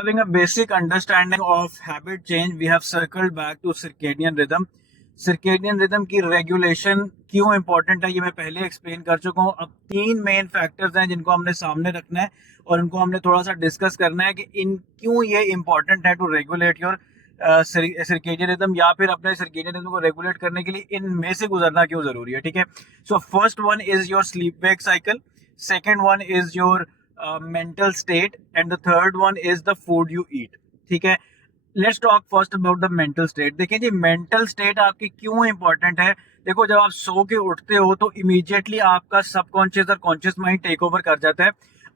Having a basic understanding of habit change, we have circled back to circadian rhythm. Circadian rhythm की regulation क्यों important है ये मैं पहले एक्सप्लेन कर चुका हूँ. अब तीन मेन फैक्टर्स हैं जिनको हमने सामने रखना है और इनको हमने थोड़ा सा डिस्कस करना है कि इन क्यों ये इंपॉर्टेंट है to regulate your circadian rhythm, या फिर अपने सर्केडियन रिदम को रेगुलेट करने के लिए इनमें से गुजरना क्यों जरूरी है. ठीक है, so first one is your sleep wake cycle, second one is your mental state, and the third one is the food you eat. ठीक है, let's talk first about the mental state. देखिए जी, मेंटल स्टेट आपकी क्यों important है. देखो, जब आप सो के उठते हो तो इमीडिएटली आपका सबकॉन्शियस और कॉन्शियस माइंड टेक ओवर कर जाता है.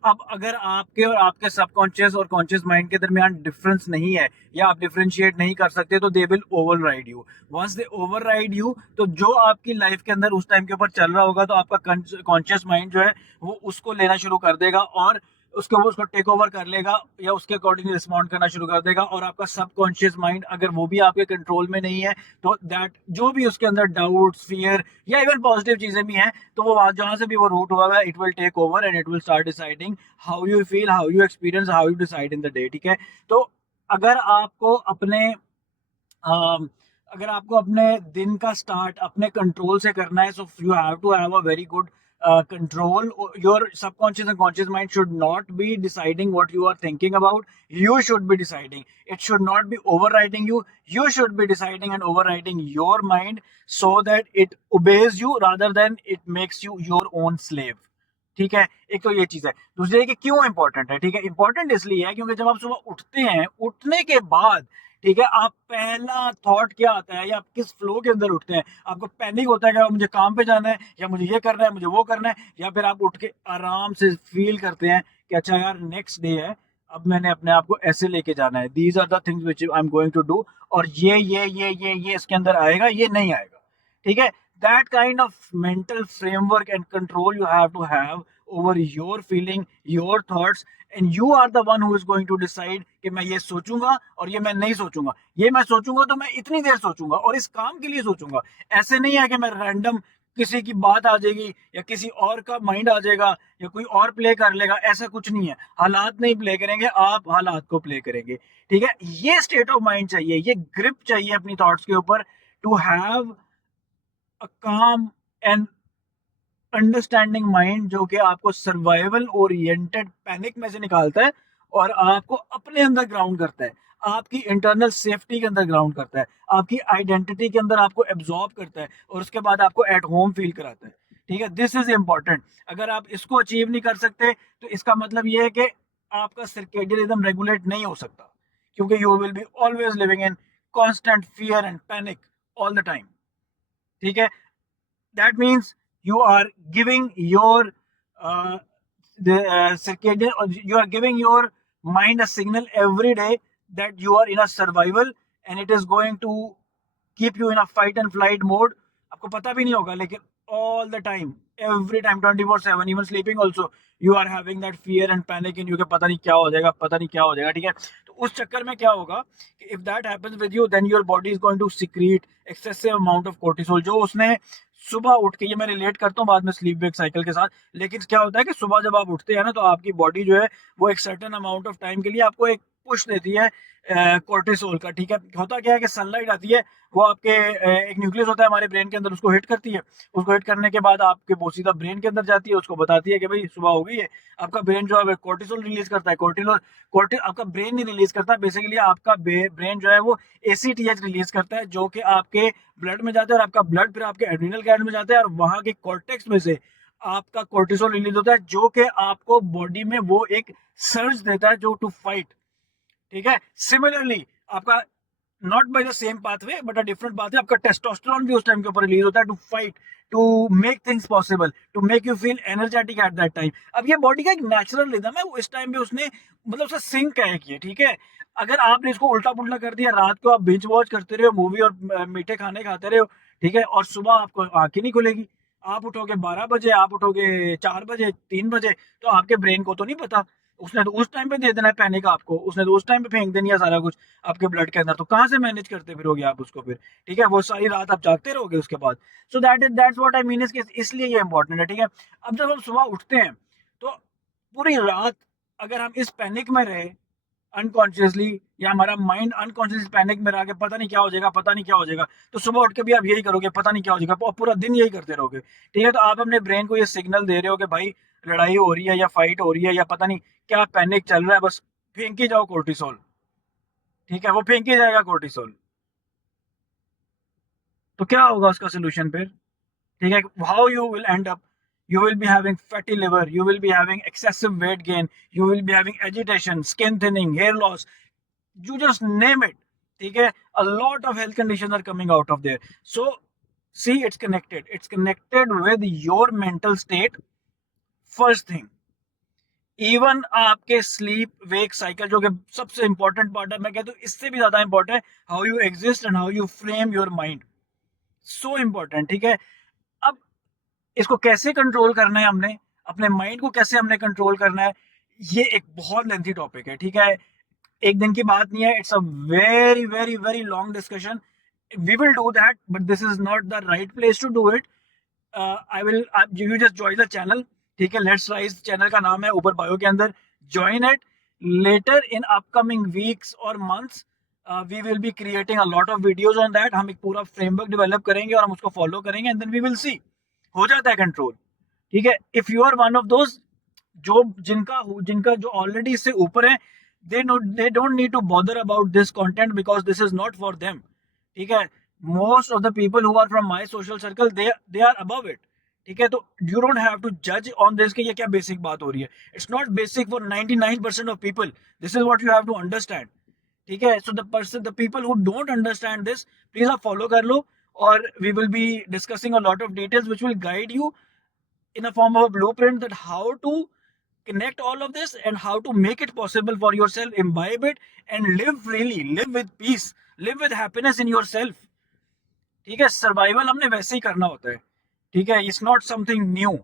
अब अगर आपके और आपके सबकॉन्शियस और कॉन्शियस माइंड के दरमियान डिफरेंस नहीं है या आप डिफरेंशिएट नहीं कर सकते तो they will override you. Once they override you तो जो आपकी लाइफ के अंदर उस टाइम के ऊपर चल रहा होगा तो आपका कॉन्शियस माइंड जो है वो उसको लेना शुरू कर देगा और उसको टेक ओवर कर लेगा या उसके अकॉर्डिंग रिस्पॉन्ड करना शुरू कर देगा. और आपका सबकॉन्शियस माइंड अगर वो भी आपके कंट्रोल में नहीं है तो दैट जो भी उसके अंदर डाउट्स, फियर या इवन पॉजिटिव चीजें भी हैं तो वो जहां से भी वो रूट हुआ है it will take over and it will start deciding how you feel, how you experience, how you decide in the day. ठीक है, तो अगर आपको अपने अगर आपको अपने दिन का स्टार्ट अपने कंट्रोल से करना है, so you have to have a very good control. Your subconscious and conscious mind should not be deciding what you are thinking about. You should be deciding. It should not be overriding you. You should be deciding and overriding your mind so that it obeys you rather than it makes you your own slave. ठीक है, एक तो ये चीज है. दूसरी कि क्यों इंपॉर्टेंट है. ठीक है, इंपॉर्टेंट इसलिए है क्योंकि जब आप सुबह उठते हैं, उठने के बाद ठीक है, आप पहला थॉट क्या आता है या आप किस फ्लो के अंदर उठते हैं. आपको पैनिक होता है कि मुझे काम पे जाना है या मुझे ये करना है, मुझे वो करना है, या फिर आप उठ के आराम से फील करते हैं कि अच्छा यार नेक्स्ट डे है, अब मैंने अपने आप को ऐसे लेके जाना है. These are the things which I am going to do, और ये इसके अंदर आएगा, ये नहीं आएगा. ठीक है, that kind of mental framework and control you have to have over your feeling, your thoughts, and you are the one who is going to decide कि मैं ये सोचूंगा और ये मैं नहीं सोचूंगा. ये मैं सोचूंगा तो मैं इतनी देर सोचूंगा और इस काम के लिए सोचूंगा. ऐसे नहीं है कि मैं रैंडम किसी की बात आ जाएगी या किसी और का माइंड आ जाएगा या कोई और प्ले कर लेगा. ऐसा कुछ नहीं है. हालात नहीं प्ले करेंगे, आप हालात को प्ले करेंगे. ठीक है, ये स्टेट ऑफ माइंड चाहिए, ये ग्रिप चाहिए अपनी थॉट्स के ऊपर टू हैव अ काम एंड अंडरस्टैंडिंग माइंड जो कि आपको सर्वाइवल ओरिएंटेड पैनिक में से निकालता है और आपको अपने अंदर ग्राउंड करता है, आपकी इंटरनल सेफ्टी के अंदर ग्राउंड करता है, आपकी आइडेंटिटी के अंदर आपको एब्जॉर्ब करता है और उसके बाद आपको एट होम फील कराता है. ठीक है, दिस इज इंपॉर्टेंट. अगर आप इसको अचीव नहीं कर सकते तो इसका मतलब ये है कि आपका सर्केडियन रिदम रेगुलेट नहीं हो सकता, क्योंकि you will be always living in constant fear and panic all the time. ठीक है, that means you are giving your circadian, or you are giving your mind a signal every day that you are in a survival and it is going to keep you in a fight and flight mode. आपको पता भी नहीं होगा लेकिन all the time, every time, 24/7, even sleeping also you are having that fear and panic in you कि पता नहीं क्या हो जाएगा, पता नहीं क्या हो जाएगा. ठीक है, तो उस चक्कर में क्या होगा कि if that happens with you then your body is going to secrete excessive amount of cortisol, जो उसने सुबह उठ के, ये मैं रिलेट करता हूँ बाद में स्लीप वेक साइकिल के साथ, लेकिन क्या होता है कि सुबह जब आप उठते हैं ना तो आपकी बॉडी जो है वो एक सर्टेन अमाउंट ऑफ टाइम के लिए आपको एक पुश देती है कोर्टिसोल का. ठीक है, होता क्या है कि सनलाइट आती है, वो आपके एक न्यूक्लियस होता है हमारे ब्रेन के अंदर, उसको हिट करती है. उसको हिट करने के बाद आपके वो सीधा ब्रेन के अंदर जाती है, उसको बताती है कि भाई सुबह हो गई है. आपका ब्रेन जो है कोर्टिसोल रिलीज करता है. कोर्टिसोल आपका ब्रेन नहीं रिलीज करता, बेसिकली आपका ब्रेन जो है वो ACTH रिलीज करता है, जो कि आपके ब्लड में जाता है और आपका ब्लड फिर आपके एड्रिनल ग्लैंड में जाता है और वहां के कॉर्टेक्स में से आपका कोर्टिसोल रिलीज होता है, जो कि आपको बॉडी में वो एक सर्ज देता है जो टू फाइट. ठीक है, सिमिलरली आपका not by the same pathway but a different pathway, आपका टेस्टोस्टेरोन भी उस टाइम के ऊपर रिलीज होता है to fight, to make things possible, to make you feel energetic at that time. अब ये बॉडी का एक नेचुरल रिदम है, वो इस टाइम पे उसने मतलब उसका सिंक है किया. ठीक है, अगर आपने इसको उल्टा पुल्टा कर दिया, रात को आप बिंज वॉच करते रहे मूवी और मीठे खाने खाते रहे, ठीक है, और सुबह आपको आंखें नहीं खुलेगी, आप उठोगे 12 बजे, आप उठोगे 4 बजे, 3 बजे, तो आपके ब्रेन को तो नहीं पता, उसने तो उस टाइम पे दे देना है पैनिक आपको, उसने तो उस टाइम पे फेंक देनी है सारा कुछ आपके ब्लड के अंदर, तो कहां से मैनेज करते फिरोगे आप उसको फिर. ठीक है, वो सारी रात आप जागते रहोगे उसके बाद. So that's what I mean, इसलिए ये इंपॉर्टेंट है. ठीक है, अब जब हम सुबह उठते हैं तो पूरी रात अगर हम इस पैनिक में रहे, अनकॉन्शियसली, या हमारा माइंड अनकॉन्शियसली पैनिक में रह के पता नहीं क्या हो जाएगा, पता नहीं क्या हो जाएगा, तो सुबह उठ के भी आप यही करोगे, पता नहीं क्या हो जाएगा, और पूरा दिन यही करते रहोगे। ठीक है, तो आप अपने ब्रेन को ये सिग्नल दे रहे हो कि भाई लड़ाई हो रही है या फाइट हो रही है या पता नहीं क्या पैनिक चल रहा है, बस फेंक ही जाओ कोर्टिसोल। ठीक है, वो फेंक ही जाएगा कोर्टिसोल। तो क्या होगा उसका सोल्यूशन फिर? ठीक है, how you will and up, you will be having fatty liver, you will be having excessive weight gain, you will be having agitation, skin thinning, hair loss, you just name it. ठीक है, a lot of health conditions are coming out of there. So see, it's connected with your mental state first thing. Even आपके sleep wake cycle जो कि सबसे important part है, मैं कहता हूँ इससे भी ज्यादा इंपॉर्टेंट है, how you exist and how you frame your mind, so important. ठीक है, अब इसको कैसे कंट्रोल करना है, हमने अपने माइंड को कैसे हमने कंट्रोल करना है, ये एक बहुत लेंथी टॉपिक है। ठीक है, एक दिन की बात नहीं है, it's a very very very long discussion. We will do that, but this is not the right place to do it. I will, you just join the channel. ठीक है, लेट्स राइज चैनल का नाम है ऊपर bio के अंदर, join it. Later in upcoming weeks और months we will be creating a lot of videos on that. हम एक पूरा फ्रेमवर्क डेवलप करेंगे और हम उसको फॉलो करेंगे, and then we will see हो जाता है कंट्रोल। ठीक है, if you are one of those जो जिनका जिनका जो ऑलरेडी इससे ऊपर है, they don't need to bother about this content because this is not for them. ठीक है, most of the people who are from my social circle they are above it. ठीक है, तो यू डोंट हैव टू जज on this कि ये क्या basic बात हो रही है। It's not basic for 99% of people, this is what you have to understand. ठीक है, so the people who don't understand this, please आप फॉलो कर लो, और we will be discussing a lot of details which will guide you in a form of a blueprint that how to connect all of this and how to make it possible for yourself, imbibe it and live freely, live with peace, live with happiness in yourself। ठीक है, survival हमने वैसे ही करना होता है। ठीक है, it's not something new,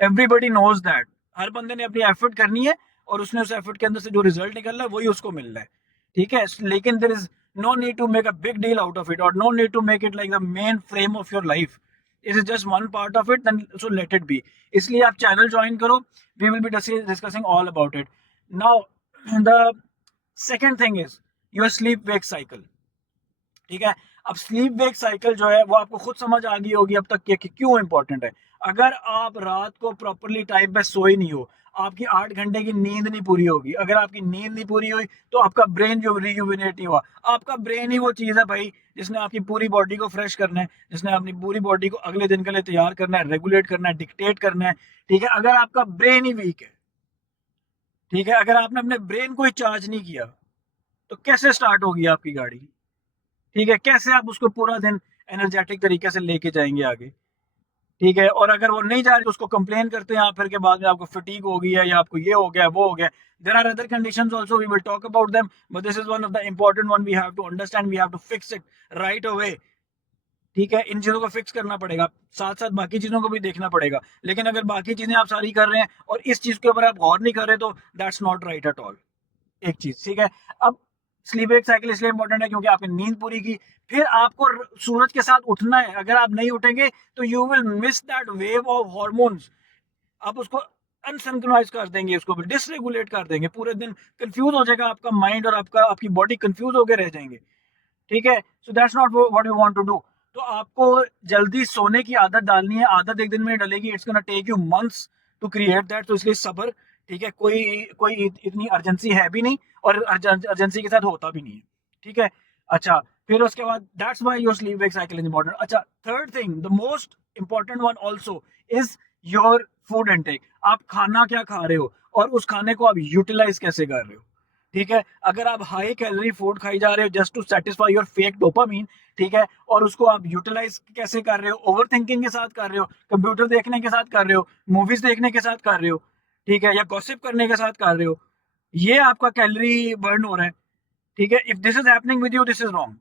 everybody knows that. हर बंदे ने अपनी एफर्ट करनी है और उसने उस एफर्ट के अंदर से जो रिजल्ट निकल रहा है वही उसको मिल रहा है। ठीक है, लेकिन there is no need to make a big deal out of it or no need to make it like the main frame of your life. It is just one part of it, then so let it be. इसलिए आप channel join करो, we will be discussing all about it. Now the second thing is your sleep wake cycle। ठीक है, अब sleep wake cycle जो है वो आपको खुद समझ आ गई होगी अब तक कि क्यों इंपॉर्टेंट है। अगर आप रात को प्रॉपरली टाइम पे सोए नहीं हो, आपकी 8 घंटे की नींद नहीं पूरी होगी, अगर आपकी नींद नहीं पूरी हुई तो आपका ब्रेन जो रिजुविनेट नहीं हुआ। आपका ब्रेन ही वो चीज है भाई जिसने आपकी पूरी बॉडी को फ्रेश करना है, जिसने अपनी पूरी बॉडी को अगले दिन के लिए तैयार करना है, रेगुलेट करना है, डिक्टेट करना है। ठीक है, अगर आपका ब्रेन ही वीक है, ठीक है, अगर आपने अपने ब्रेन को ही चार्ज नहीं किया तो कैसे स्टार्ट होगी आपकी गाड़ी? ठीक है, कैसे आप उसको पूरा दिन एनर्जेटिक तरीके से लेके जाएंगे आगे? ठीक है, और अगर वो नहीं जा रही तो उसको कंप्लेन करते हैं आप फिर के बाद में आपको फटीग हो गई है या आपको ये हो गया वो हो गया। There are other conditions also, we will talk about them, but this is one of the important one we have to understand, we have to fix it right away. ठीक है, इन चीजों को फिक्स करना पड़ेगा, साथ साथ बाकी चीजों को भी देखना पड़ेगा। लेकिन अगर बाकी चीजें आप सारी कर रहे हैं और इस चीज के ऊपर आप गौर नहीं कर रहे तो that's not right at all. एक चीज, ठीक है। अब स्लीप वेक साइकिल इसलिए इंपॉर्टेंट है क्योंकि आपने नींद पूरी की, फिर आपको सूरज के साथ उठना है। अगर आप नहीं उठेंगे तो you will miss that wave of hormones, आप उसको अनसिंक्रोनाइज कर देंगे, उसको डिसरेगुलेट कर देंगे, पूरे दिन कंफ्यूज हो जाएगा आपका माइंड और आपकी बॉडी कंफ्यूज होकर रह जाएंगे। ठीक है, so that's not what you want to do. तो आपको जल्दी सोने की आदत डालनी है, आदत एक दिन में डलेगी, it's gonna take you months to create that, तो इसलिए सब्र। ठीक है, कोई कोई इतनी अर्जेंसी है भी नहीं और अर्जेंसी के साथ होता भी नहीं है। ठीक है, अच्छा, फिर उसके बाद that's why your sleep wake cycle is important. अच्छा, third thing, the most important one also is your food intake. आप खाना क्या खा रहे हो और उस खाने को आप यूटिलाइज कैसे कर रहे हो। ठीक है, अगर आप हाई कैलोरी फूड खाई जा रहे हो just to satisfy your fake dopamine, ठीक है, और उसको आप यूटिलाइज कैसे कर रहे हो, ओवर थिंकिंग के साथ कर रहे हो, कंप्यूटर देखने के साथ कर रहे हो, मूवीज देखने के साथ कर रहे हो, ठीक है, या गॉसिप करने के साथ कर रहे हो, ये आपका कैलोरी बर्न हो रहा है। ठीक है, if this is happening with you, this is wrong.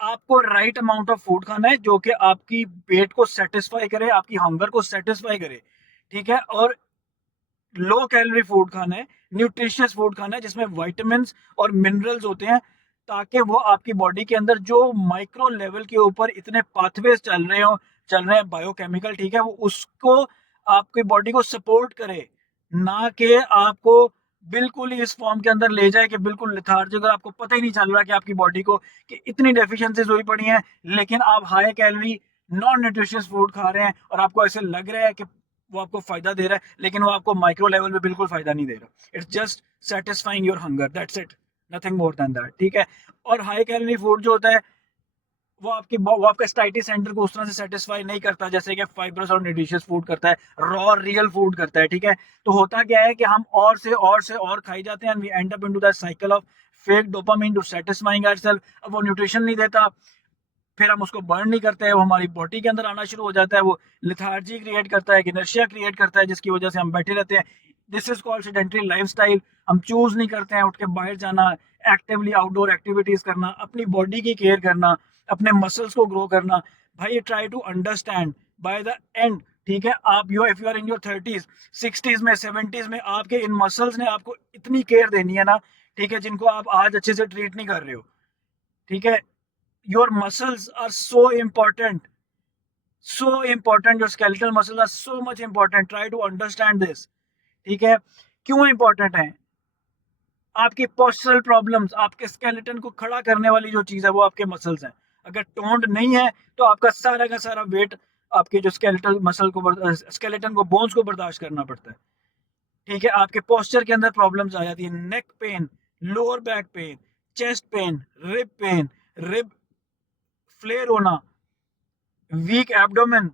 आपको राइट अमाउंट ऑफ फूड खाना है जो कि आपकी पेट को सेटिस्फाई करे, आपकी हंगर को सेटिस्फाई करे। ठीक है, और लो कैलोरी फूड खाना है, न्यूट्रिशियस फूड खाना है जिसमें विटामिन और मिनरल्स होते हैं, ताकि वो आपकी बॉडी के अंदर जो माइक्रो लेवल के ऊपर इतने पाथवेज चल रहे हैं बायोकेमिकल, ठीक है, वो उसको आपकी बॉडी को सपोर्ट करे, ना कि आपको बिल्कुल ही इस फॉर्म के अंदर ले जाए कि बिल्कुल लेथार्जिक, और आपको पता ही नहीं चल रहा कि आपकी बॉडी को कि इतनी डेफिशिएंसीज हुई पड़ी हैं, लेकिन आप high calorie non nutritious food खा रहे हैं और आपको ऐसे लग रहा है कि वो आपको फायदा दे रहा है, लेकिन वो आपको माइक्रो लेवल पे बिल्कुल फायदा नहीं दे रहा। It's just satisfying your hunger, that's it, nothing more than that, ठीक है। और हाई कैलोरी फूड जो होता है वो आपका स्टाइटी सेंटर को उस तरह से सेटिस्फाई नहीं करता जैसे कि फाइब्रस और न्यूट्रिशियस फूड करता है, रॉ रियल फूड करता है, ठीक है। तो होता क्या है कि हम और खाई जाते हैं, and we end up into that cycle of fake dopamine to satisfying ourself. अब वो न्यूट्रिशन नहीं देता, फिर हम उसको बर्न नहीं करते हैं, वो हमारी बॉडी के अंदर आना शुरू हो जाता है, वो लिथार्जी क्रिएट करता है, इनर्शिया क्रिएट करता है, जिसकी वजह से हम बैठे रहते हैं। This is called sedentary lifestyle. हम चूज नहीं करते हैं उठ के बाहर जाना, एक्टिवली आउटडोर एक्टिविटीज करना, अपनी बॉडी की केयर करना, अपने मसल्स को ग्रो करना। भाई try to understand by the end, ठीक है, आप you if you are in your 30s 60s में 70s में आपके इन मसल्स ने आपको इतनी केयर देनी है ना, ठीक है, जिनको आप आज अच्छे से ट्रीट नहीं कर रहे हो, ठीक है। your muscles are so important, your skeletal muscles are so much important, try to understand this, ठीक है। क्यों इंपॉर्टेंट है? आपकी पोस्चरल प्रॉब्लम्स, आपके स्केलेटन को खड़ा करने वाली जो चीज है वो आपके मसल्स हैं। अगर टोन्ड नहीं है तो आपका सारा का सारा वेट आपके जो स्केलेटल मसल को स्केलेटन को बोन्स को बर्दाश्त करना पड़ता है, ठीक है। आपके पोस्चर के अंदर प्रॉब्लम्स आ जाती है, neck pain, lower back pain, chest pain, rib flare होना, weak abdomen,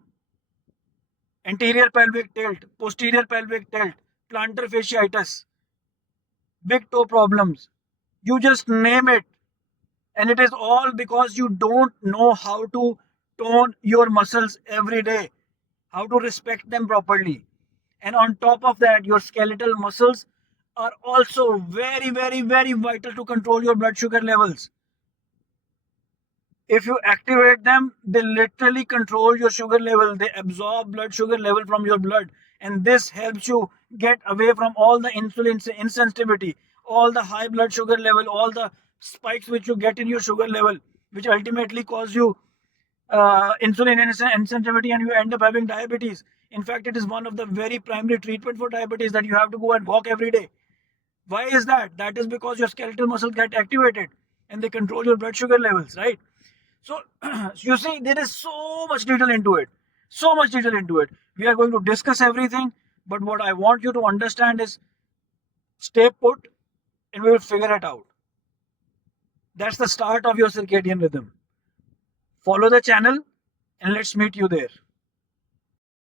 anterior pelvic tilt, posterior pelvic tilt, plantar fasciitis, big toe problems. You just name it. And it is all because you don't know how to tone your muscles every day, how to respect them properly. And on top of that, your skeletal muscles are also very vital to control your blood sugar levels. If you activate them, they literally control your sugar level. They absorb blood sugar level from your blood, and this helps you get away from all the insulin insensitivity, all the high blood sugar level, all the spikes which you get in your sugar level, which ultimately cause you insulin insensitivity, and you end up having diabetes. In fact, it is one of the very primary treatment for diabetes, that you have to go and walk every day. Why is that? That is because your skeletal muscles get activated and they control your blood sugar levels, right? So you see, there is so much detail into it. So much detail into it. We are going to discuss everything, but what I want you to understand is stay put and we will figure it out. That's the start of your circadian rhythm. Follow the channel and let's meet you there.